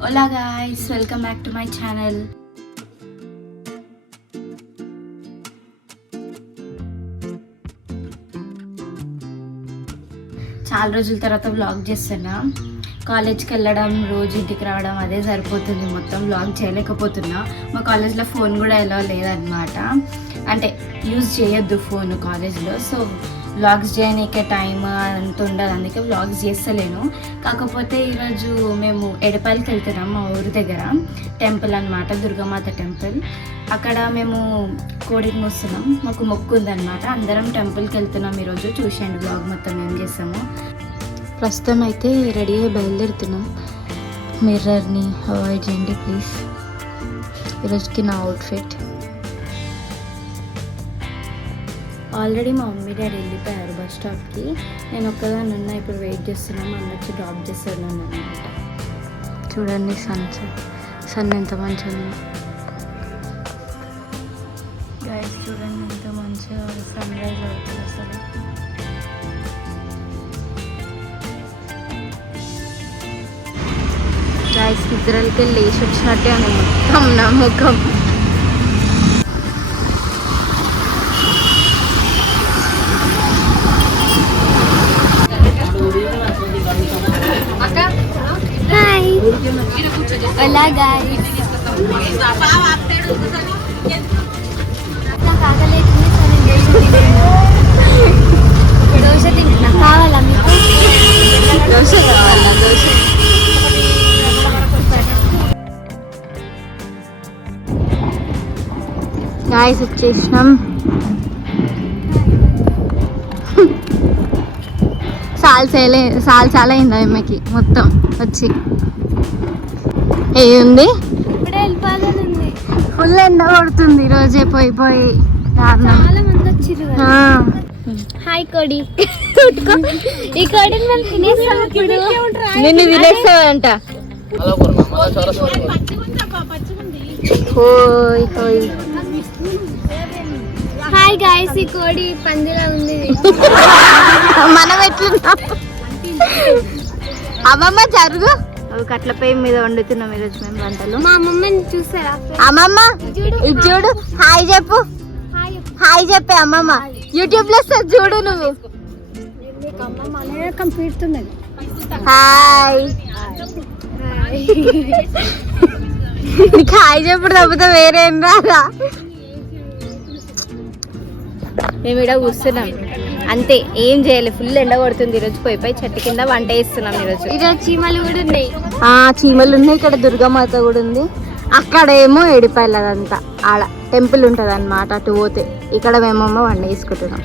Hola guys, welcome back to my channel. చాలా రోజుల తర్వాత వ్లాగ్ చేస్తున్నా. కాలేజ్కి వెళ్ళడం, రోజు ఇంటికి రావడం అదే సరిపోతుంది. మొత్తం వ్లాగ్ చేయలేకపోతున్నా. మా కాలేజ్లో ఫోన్ కూడా ఎలా లేదనమాట. అంటే యూజ్ చేయొద్దు ఫోన్ కాలేజ్లో. సో వ్లాగ్స్ చేయడానికే టైం అంత ఉండదు, అందుకే వ్లాగ్స్ చేస్తలేను. కాకపోతే ఈరోజు మేము ఎడపల్లికి వెళ్తున్నాం. మా ఊరి దగ్గర టెంపుల్ అనమాట, దుర్గామాత టెంపుల్. అక్కడ మేము కోడిని మోస్తున్నాం. మాకు మొక్కు ఉందన్నమాట. అందరం టెంపుల్కి వెళ్తున్నాం ఈరోజు. చూసేయండి వ్లాగ్ మొత్తం ఏం చేస్తాము. ప్రస్తుతం అయితే రెడీ అయ్యి బయలుదేరుతున్నాం. మిర్రర్ని అవాయిడ్ చేయండి ప్లీజ్. ఈరోజుకి నా అవుట్ఫిట్. ఆల్రెడీ మా మమ్మీ డాడీ వెళ్ళిపోయారు బస్ స్టాప్కి. నేను ఒక్కదాన్ని ఉన్నా. ఇప్పుడు వెయిట్ చేస్తున్నాము. అందరికి డ్రాప్ చేస్తున్నాను అనమాట. చూడండి సన్ ఎంత మంచిగా ఉంది గైస్. చూడండి ఎంత మంచిగా సన్ రైజ్ అవుతుంది అసలు. గైస్ నిద్రలకి లేచి వచ్చినట్టే ఉంది మొత్తం నా ముఖం. Hola guys. నాకు ఆకలేస్తుంది. దోశ తింటున్నా. కావాలా మీకు? దోశ కావాలా? దోశ. గాయ్స్ వచ్చేసినాం. చాలా అయింది అమ్మకి మొత్తం వచ్చి. ఏముంది ఫుల్ ఎండ కొడుతుంది ఈరోజే. పోయి హాయ్ కోడి. ఈ కోడిని మేము తినేస్తాం. నిన్ను తినేస్తావంట. హాయ్ గాయ్స్, ఈ కోడి పందిలా ఉంది. మనం ఎట్లున్నాం? అమ్మమ్మ జరుగు. కట్ల పొయ్యి మీద వండుతున్నాం ఈరోజు మేము వంటలు. మా అమ్మమ్మని చూసారా? అమ్మమ్మ ఇది చూడు. హాయ్ చెప్పు. హాయ్ చెప్పే అమ్మమ్మ. యూట్యూబ్ లో చూడు నువ్వు. హాయ్. నీకు హాయ్ చెప్పుడు తప్పితే వేరే ఏం రాదా? మేము ఇక్కడ కూర్చున్నాం అంతే, ఏం చేయాలి. ఫుల్ ఎండ కొడుతుంది ఈరోజు. పోయి చెట్టు కింద వంట వేస్తున్నాం ఈరోజు. చీమలు కూడా ఉన్నాయి. చీమలు ఉన్నాయి. ఇక్కడ దుర్గామాత కూడా ఉంది. అక్కడ ఏమో ఎడిపాయలు. అదంతా ఆడ టెంపుల్ ఉంటుంది అన్నమాట. అటు పోతే ఇక్కడ మేమేమో వంట వేసుకుంటున్నాం.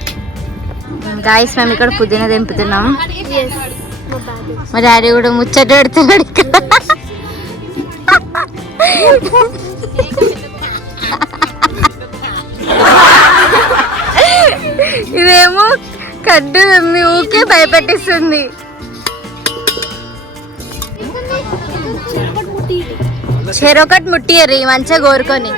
గాయస్ మేము ఇక్కడ పుదీనా తెంపుతున్నాం. మా డాడీ కూడా ముచ్చట పెడుతున్నాడు ఇక్కడ. ఇదేమో కడ్డు ఊకే భయపెట్టిస్తుంది. చెరొకటి ముట్టియరు మంచిగా కోరుకొని.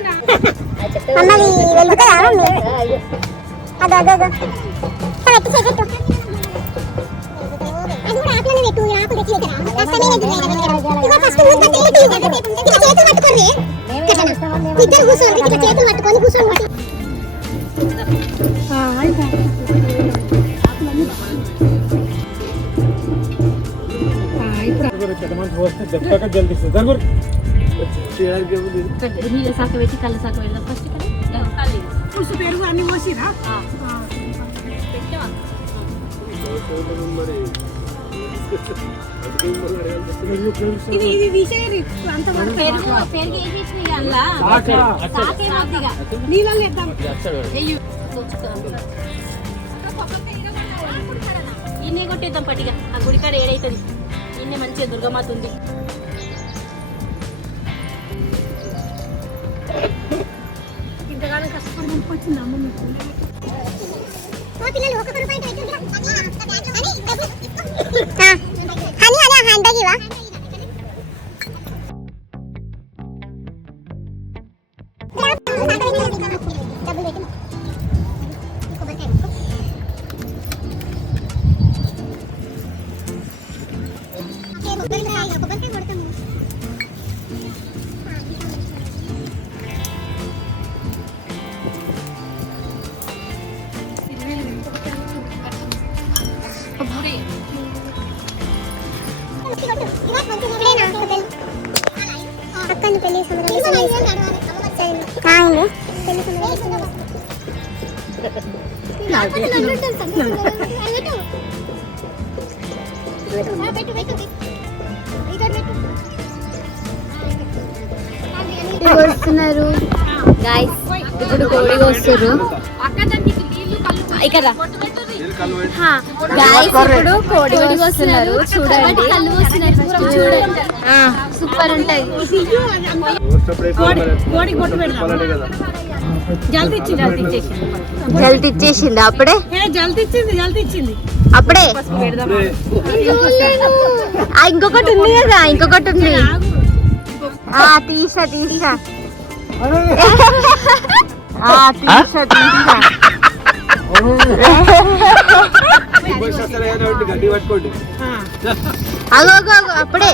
సాక పెట్టి కళ్ళు సాక పెడదాం ఫస్ట్. పులుసు పెరుగు అన్ని పోసిరా? ఇన్నే కొట్టేద్దాం పట్టిగా. ఆ గుడికాడ ఏడైతుంది. ఇన్నే మంచిగా దుర్గామాత ఉంది. ఇంతకాలం కష్టపడి పంపొచ్చింది అమ్మ మీకు. వస్తున్నారు గాయ్స్, ఇప్పుడు కోడి వస్తారు ఇక్కడ గాయ్స్, ఇప్పుడు కోడి వస్తున్నారు చూడండి. సూపర్ ఉంటాయి. జల్ది ఇచ్చేసింది అప్పుడే, అప్పుడే ఇంకొకటి ఉంది కదా, ఇంకొకటి ఉంది. తీసా తీసా తీసా తీసా అగో అప్పుడే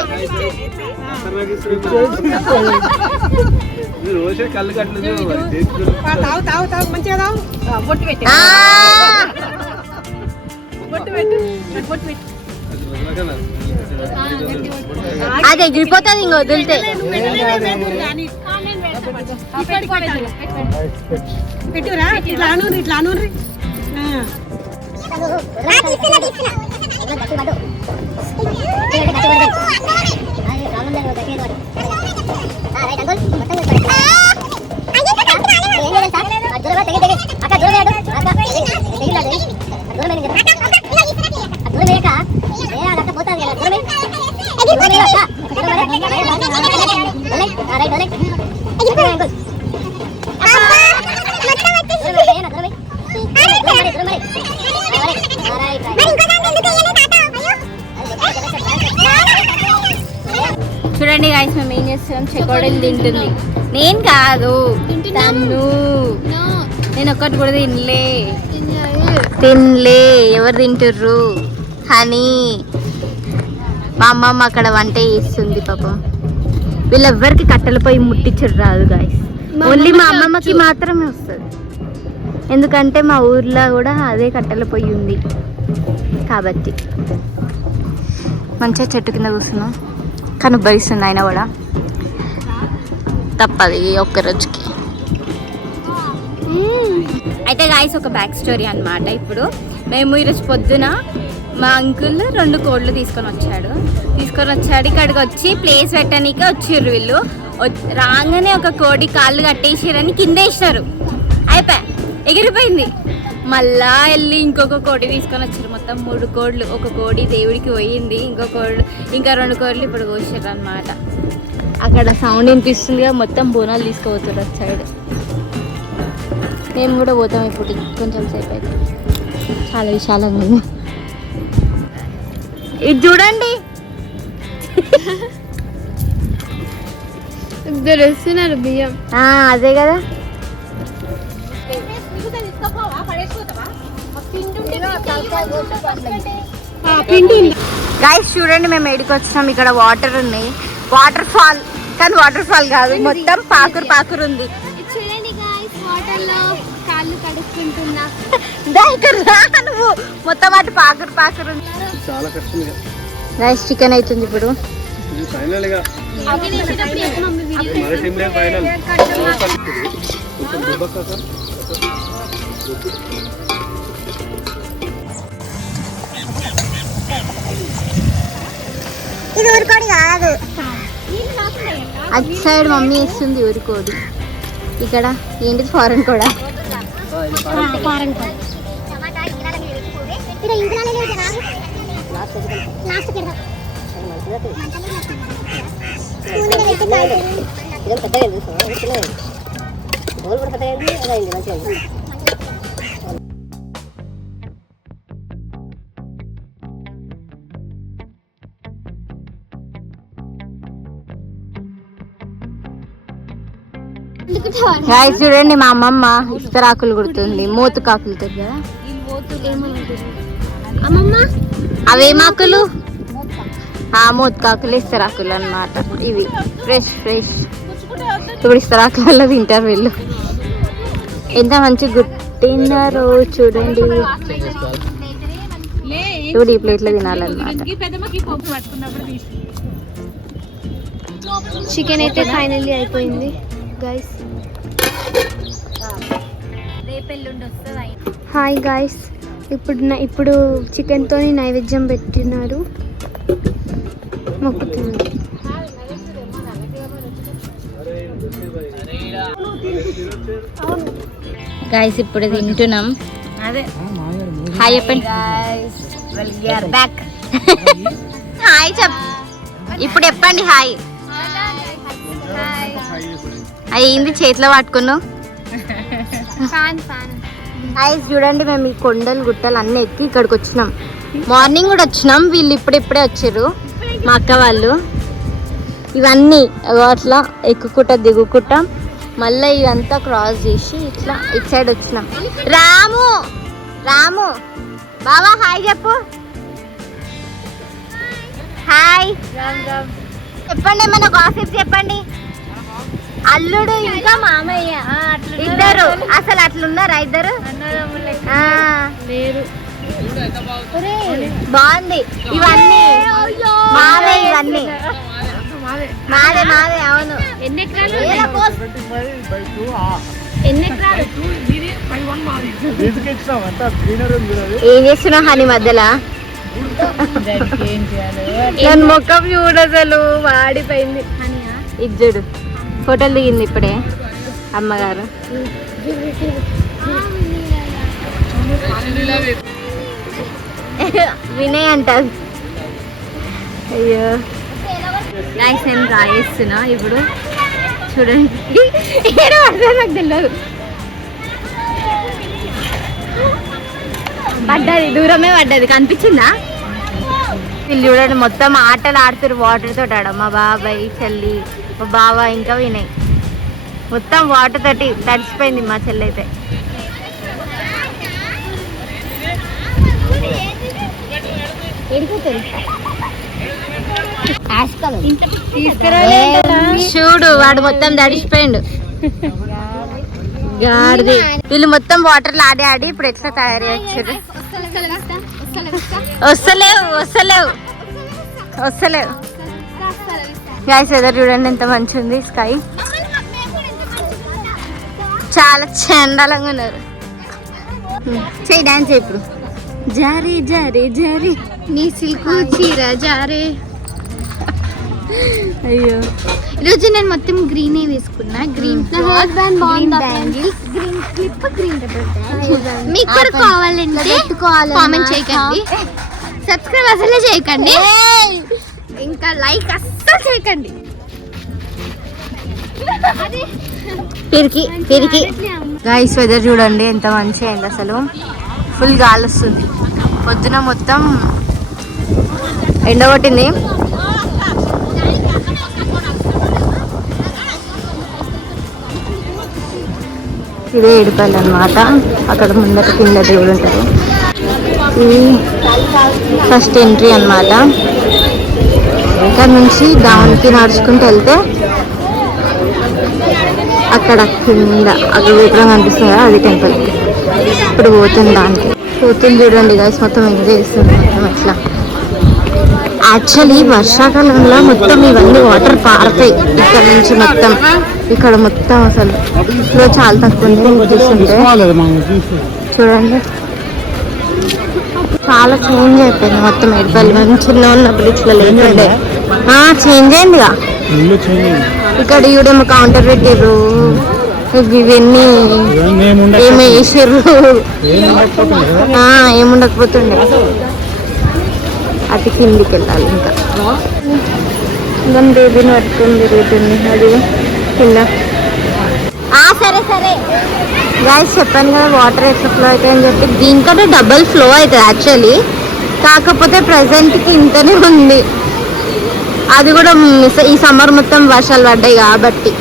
కళ్ళు కట్టలేదు. అది ఎగిరిపోతుంది ఇంక వదిలితే. పెట్టురా ఇట్లా అనూరి ఇట్లా అనూరి. చూడండి గాయ్స్, మేము ఏం చేస్తున్నాం, చెకోడీలు తింటుంది. నేను కాదు తను, నేను ఒక్కటి కూడా తినలే. ఎవరు తింటుర్రు? హనీ, మా అమ్మమ్మ అక్కడ వంట చేస్తుంది పాపం. వీళ్ళెవ్వరికి కట్టెల పొయ్యి ముట్టించరు రాదు గాయ్స్, ఓన్లీ మా అమ్మమ్మకి మాత్రమే వస్తుంది. ఎందుకంటే మా ఊర్లో కూడా అదే కట్టెల పొయ్యి ఉంది కాబట్టి. మంచిగా చెట్టు కింద కూర్చున్నాం, కానీ భరిస్తుంది ఆయన కూడా, తప్పది ఒక్క రోజుకి. అయితే గాయస్, ఒక బ్యాక్ స్టోరీ అన్నమాట. ఇప్పుడు మేము ఈరోజు పొద్దున మా అంకుల్ 2 కోళ్ళు తీసుకొని వచ్చాడు. ఇక్కడికి వచ్చి ప్లేస్ పెట్టడానికి వచ్చిర్రు వీళ్ళు. రాగానే ఒక కోడి కాళ్ళు కట్టేసారని కింద వేసినారు, అయిపోయా ఎగిరిపోయింది. మళ్ళా వెళ్ళి ఇంకొక కోడి తీసుకొని వచ్చారు. మొత్తం 3 కోళ్ళు. ఒక కోడి దేవుడికి పోయింది, ఇంకా 2 కోళ్ళు ఇప్పుడు కోసారు అనమాట. అక్కడ సౌండ్ వినిపిస్తుందిగా, మొత్తం బోనాలు తీసుకుపోతారు అటు సైడ్. మేము కూడా పోతాం ఇప్పుడు కొంచెం సేపు అయితే. చాలా విశాలంగా ఉంది. ఇది చూడండి, ఇద్దరు వస్తున్నారు బియ్యం. అదే కదా. గైస్ చూడండి, మేము ఎడికి వచ్చినాం. ఇక్కడ వాటర్ ఉన్నాయి, వాటర్ ఫాల్, కానీ వాటర్ ఫాల్ కాదు, మొత్తం పాకురు ఉంది. చూడండి గైస్, వాటర్ లో కాళ్ళు కడుక్కుంటున్నా. నువ్వు మొత్తం అటు పాకురు ఉంది. చాలా కష్టం. గైస్ చికెన్ అవుతుంది ఇప్పుడు. ఫైనల్ గా ఇది ఊరుకోడి కాదు, అటు సైడ్ మమ్మీ వేస్తుంది ఊరుకోడి. ఇక్కడ ఏంటిది, ఫారెన్ కూడా. చూడండి, మా అమ్మమ్మ ఇస్తరాకులు కుడుతుంది, మోతుకాకులతో కదా. అవేమాకులు, మోతుకాకులు, ఇస్తరాకులు అన్నమాట. ఇవి ఫ్రెష్. ఇప్పుడు ఇస్తరాకులలో తింటారు వీళ్ళు. ఎంత మంచి గుట్టినారో చూడండి. ఇప్పుడు ఈ ప్లేట్లో తినాలన్నమాట. చికెన్ అయితే ఫైనల్లీ అయిపోయింది గైస్. హాయ్ గైస్, ఇప్పుడు చికెన్తో నైవేద్యం పెట్టినారు, మొక్కుతున్నారు. గైస్ ఇప్పుడు తింటున్నాం. అదే హాయ్ చెప్పండి. బ్యాక్ హాయ్ ఇప్పుడు చెప్పండి హాయ్. అయ్యింది చేతిలో పట్టుకున్నావు. గైస్ చూడండి, మేము ఈ కొండలు గుట్టలు అన్నీ ఎక్కి ఇక్కడికి వచ్చినాం. మార్నింగ్ కూడా వచ్చినాం, వీళ్ళు ఇప్పుడే వచ్చారు మా అక్క వాళ్ళు. ఇవన్నీ అట్లా ఎక్కుకుంటా దిగుకుంటా మళ్ళీ ఇదంతా క్రాస్ చేసి ఇట్లా ఇటు సైడ్ వచ్చినాం. రాము రాము బావా హాయ్ చెప్పు. హాయ్ చెప్పండి, ఏమన్నా గాసిప్ చెప్పండి. అల్లుడు ఇంకా మామయ్య ఇద్దరు అసలు అట్లున్నారా ఇద్దరు? బాగుంది. ఇవన్నీ మావే, ఇవన్నీ మాదే మాదే. అవును. ఏం చేస్తున్నావు హనీ మధ్యలో? నన్ను ముఖం చూడసలు వాడిపోయింది. ఇజ్జుడు ఫోటోలు దిగింది ఇప్పుడే అమ్మగారు. వినయ్ అంటారు. అయ్యో గైస్ నేను రాయిస్తున్నా ఇప్పుడు చూడండి. ఏదో పడుతుంది నాకు తెలియదు. పడ్డది, దూరమే పడ్డది, కనిపించిందా? వీళ్ళు చూడండి మొత్తం ఆటలు ఆడుతారు వాటర్ తోటి. ఆడ మా బాబాయ్ చెల్లి మా బావ ఇంకా వినయ్ మొత్తం వాటర్ తోటి తడిసిపోయింది మా చెల్లి అయితే. చూడు వాడు మొత్తం తడిసిపోయిండు గాడిది. వీళ్ళు మొత్తం వాటర్లో ఆడి ఆడి ఇప్పుడు ఎట్లా తయారు చేస్తారు. వస్తలేవు గైస్. వెదర్ చూడండి ఎంత మంచి ఉంది. స్కై చాలా చండాలంగా ఉన్నారు. చేయి డాన్స్ ఇప్పుడు. జారీ జారీ జారీ నీ సిల్కు చీర జారే. అయ్యో ఈరోజు నేను మొత్తం గ్రీన్ వేసుకున్నా. Green green bangles, green clip, green మీకు కూడా కావాలంటే కామెంట్ చేయకండి, సబ్స్క్రైబ్ అసలే చేయకండి, ఇంకా లైక్ అస్సలు చేయకండి. పిరికి గైస్ వెదర్ చూడండి ఎంత మంచిగా అయింది. అసలు ఫుల్ గాలి వస్తుంది. పొద్దున మొత్తం ఎండ కొట్టింది. ఇదే ఏడుపల్లి అనమాట. అక్కడ ముందర కింద దేవుడు ఉంటారు. ఇది ఫస్ట్ ఎంట్రీ అనమాట. ఇక్కడ నుంచి దానికి నడుచుకుంటూ వెళ్తే అక్కడ కింద అక్కడ విగ్రహం కనిపిస్తుంది కదా, అది టెంపుల్. ఇప్పుడు పోతుంది దానికి. పోతుంది చూడండి గైస్, మొత్తం ఎంజాయ్ చేస్తుంది మొత్తం ఎట్లా. యాక్చువల్లీ వర్షాకాలంలో మొత్తం ఇవన్నీ వాటర్ పారుతాయి ఇక్కడ నుంచి మొత్తం. ఇక్కడ మొత్తం అసలు ఫ్లో చాలా తక్కువ ఉంది చూస్తుంటే. చూడండి చాలా చేంజ్ అయిపోయింది మొత్తం. ఎడపల్లి మేము చిన్న ఉన్నప్పుడు ఇట్లా లేకుండే, చేంజ్ అయిందిగా. ఇక్కడ ఇవిడేమో కౌంటర్ పెట్టారు, ఇవన్నీ ఏమి వేసారు, ఏముండకపోతుండే. అటు కిందికి వెళ్ళాలి ఇంకా. ఇంకా బేబీని పట్టుకొని తిరుగుతుంది అది కింద. సరే సరే గాయస్ చెప్పాను కదా వాటర్ ఎట్లా ఫ్లో అవుతాయి అని చెప్పి. దీనికంటే డబల్ ఫ్లో అవుతుంది యాక్చువల్లీ, కాకపోతే ప్రజెంట్కి ఇంతనే ఉంది. అది కూడా ఈ సమ్మర్ మొత్తం వర్షాలు పడ్డాయి కాబట్టి.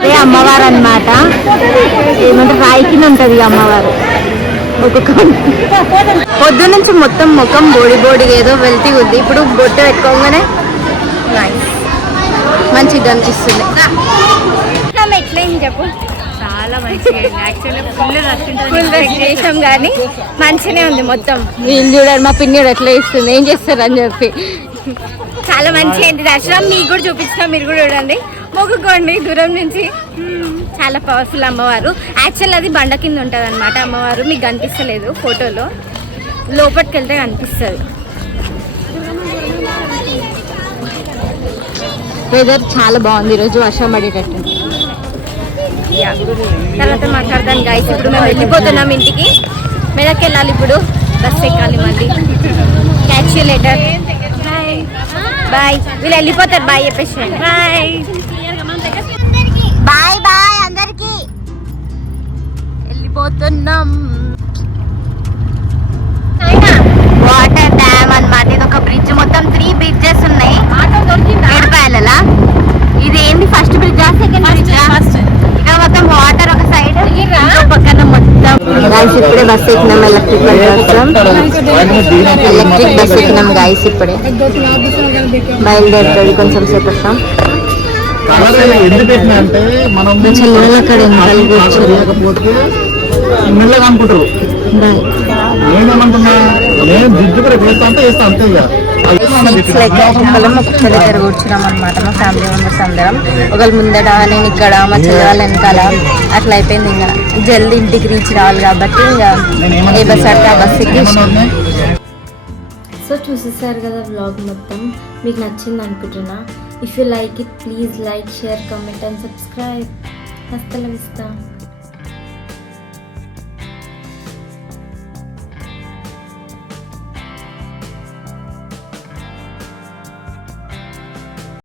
అదే అమ్మవారు అన్నమాట. ఏమంటే రాయి కింద ఉంటుంది అమ్మవారు. ఒక్కొక్క పొద్దు నుంచి మొత్తం ముఖం బోడి ఏదో వెళ్తీ ఉంది. ఇప్పుడు బొట్టు పెట్టుకోగానే మంచిగా అనిపిస్తుంది. ఎట్లయింది చెప్పు. చాలా మంచిగా ఫుల్ రష్ చేసాం కానీ మంచిగానే ఉంది మొత్తం. వీళ్ళు చూడాలి మా పిన్ని ఎట్లా ఇస్తుంది, ఏం చేస్తారు అని చెప్పి చాలా మంచి ఏంటి దర్శనం మీకు కూడా చూపించిన మీరు కూడా చూడండి మొక్కుకోండి దూరం నుంచి చాలా పవర్ఫుల్ అమ్మవారు యాక్చువల్ అది బండ కింద ఉంటుంది అనమాట అమ్మవారు మీకు కనిపిస్తలేదు ఫోటోలో లోపలికి వెళ్తే కనిపిస్తుంది వెదర్ చాలా బాగుంది ఈరోజు వర్షం పడేటట్టు తర్వాత మాట్లాడదాం గైస్ ఇప్పుడు మేము వెళ్ళిపోతున్నాం ఇంటికి మెదక్ వెళ్ళాలి ఇప్పుడు బస్ ఎక్కాలి మళ్ళీ క్యాచ్ యూ లేటర్ బాయ్ వీళ్ళు వెళ్ళిపోతారు బాయ్ చెప్పేసి బాయ్ బాయ్ బాయ్ అందరికి వెళ్ళిపోతున్నాం వాటర్ డ్యామ్ అన్నమాట ఇది ఒక బ్రిడ్జ్ మొత్తం 3 బ్రిడ్జెస్ ఉన్నాయి ఏడుపాయలలా ఇది ఏంటి ఫస్ట్ బ్రిడ్జ్ సెకండ్ బ్రిడ్జ్ ఇక్కడ మొత్తం వాటర్ ఒక సైడ్ పక్కన మొత్తం గైస్ ఇప్పుడే బస్ ఎక్కినాం ఎలక్ట్రిక్ బస్ ఎక్కినాం గైస్ ఇప్పుడే బయలుదేరుతుంది కొంచెం సేపు వస్తాం చెల్లెలు అక్కడ మెల్లగా అనుకుంటారు నేనేమంటున్నా నేను జిడ్డు కూడా వేస్తా అంటే వేస్తా అంతే దగ్గర కూర్చున్నాం అనమాట మా ఫ్యామిలీ మెంబర్స్ అందరం ఒకళ్ళు ముందట నేను ఇక్కడ మా చెల్లె వాళ్ళ వెనకాల అట్లా అయిపోయింది ఇంకా జల్దీ ఇంటికి రీచ్ రావాలి కాబట్టి ఇంకా ఏ బస్ అంటే ఆ బస్ ఎక్కి సో చూసేసారు కదా వ్లాగ్ మొత్తం మీకు నచ్చింది అనుకుంటున్నా if you like it please like share comment and subscribe హస్తలం ఇస్తాం